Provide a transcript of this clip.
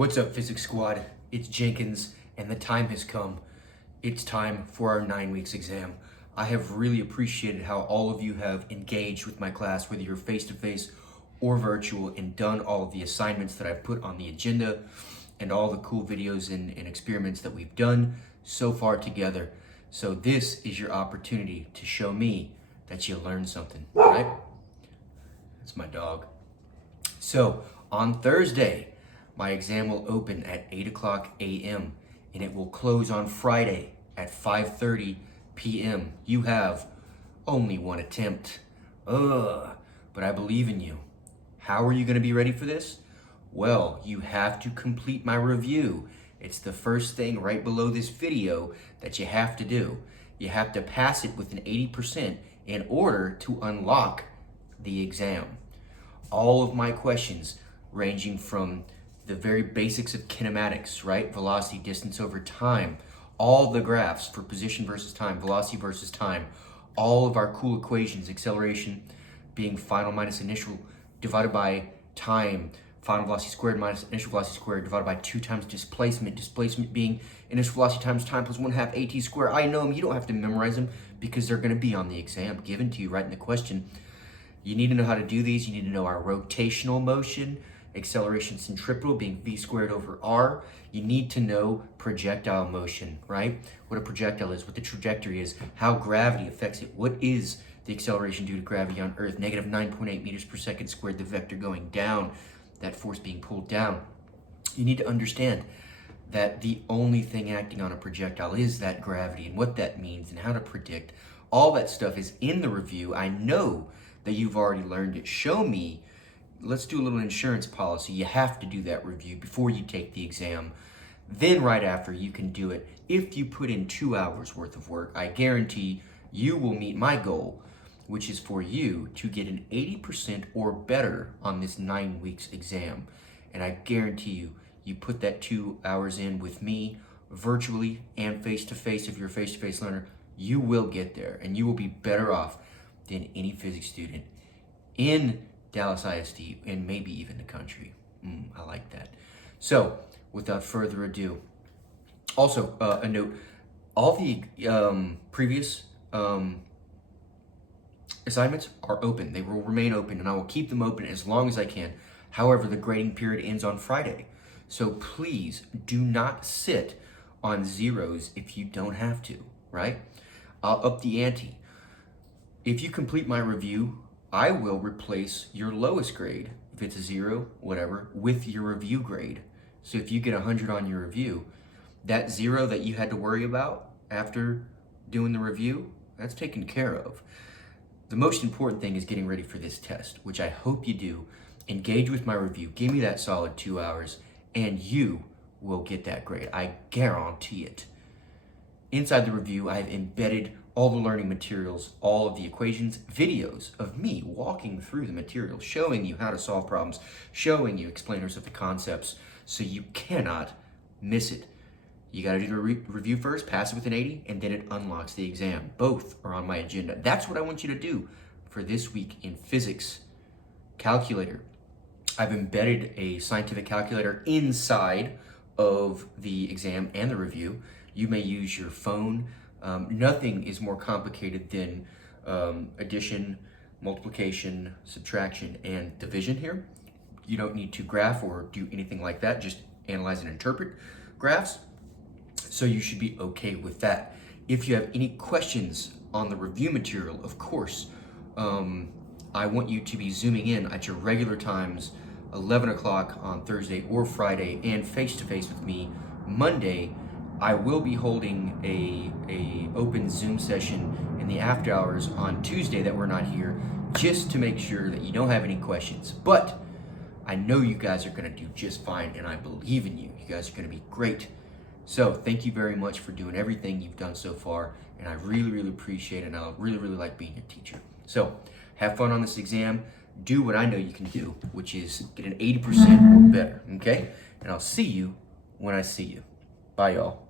What's up, Physics Squad? It's Jenkins, and the time has come. It's time for our 9 weeks exam. I have really appreciated how all of you have engaged with my class, whether you're face-to-face or virtual, and done all of the assignments that I've put on the agenda and all the cool videos and experiments that we've done so far together. So this is your opportunity to show me that you learned something, right? That's my dog. So on Thursday, my exam will open at 8 o'clock a.m. and it will close on Friday at 5:30 p.m. You have only one attempt. But I believe in you. How are you going to be ready for this? Well, you have to complete my review. It's the first thing right below this video that you have to do. You have to pass it with an 80% in order to unlock the exam. All of my questions, ranging from the very basics of kinematics, right? Velocity, distance over time, all the graphs for position versus time, velocity versus time, all of our cool equations, acceleration being final minus initial divided by time, final velocity squared minus initial velocity squared divided by 2 times displacement, displacement being initial velocity times time plus 1/2 AT squared. I know them, you don't have to memorize them because they're gonna be on the exam, given to you right in the question. You need to know how to do these. You need to know our rotational motion, acceleration centripetal being v squared over r. You need to know projectile motion, right? What a projectile is, what the trajectory is, how gravity affects it. What is the acceleration due to gravity on Earth? Negative 9.8 meters per second squared, the vector going down, that force being pulled down. You need to understand that the only thing acting on a projectile is that gravity and what that means and how to predict. All that stuff is in the review. I know that you've already learned it. Show me. Let's do a little insurance policy. You have to do that review before you take the exam. Then right after, you can do it. If you put in 2 hours worth of work, I guarantee you will meet my goal, which is for you to get an 80% or better on this 9 weeks exam. And I guarantee you, you put that 2 hours in with me, virtually and face-to-face, if you're a face-to-face learner, you will get there and you will be better off than any physics student in Dallas ISD and maybe even the country. I like that. So without further ado, also a note, all the previous assignments are open. They will remain open and I will keep them open as long as I can. However, the grading period ends on Friday. So please do not sit on zeros if you don't have to, right? I'll up the ante. If you complete my review, I will replace your lowest grade, if it's a 0, whatever, with your review grade. So if you get 100 on your review, that 0 that you had to worry about after doing the review, that's taken care of. The most important thing is getting ready for this test, which I hope you do. Engage with my review, give me that solid 2 hours, and you will get that grade. I guarantee it. Inside the review, I've embedded all the learning materials, all of the equations, videos of me walking through the material, showing you how to solve problems, showing you explainers of the concepts, so you cannot miss it. You got to do the review first, pass it with an 80, and then it unlocks the exam. Both are on my agenda. That's what I want you to do for this week in physics. Calculator. I've embedded a scientific calculator inside of the exam and the review. You may use your phone. Nothing is more complicated than addition, multiplication, subtraction, and division here. You don't need to graph or do anything like that, just analyze and interpret graphs. So you should be okay with that. If you have any questions on the review material, of course, I want you to be zooming in at your regular times, 11 o'clock on Thursday or Friday, and face-to-face with me Monday. I will be holding a open Zoom session in the after hours on Tuesday that we're not here, just to make sure that you don't have any questions. But I know you guys are gonna do just fine, and I believe in you. You guys are gonna be great. So thank you very much for doing everything you've done so far, and I really, really appreciate it, and I really, really like being your teacher. So have fun on this exam. Do what I know you can do, which is get an 80% or better, okay? And I'll see you when I see you. Bye, y'all.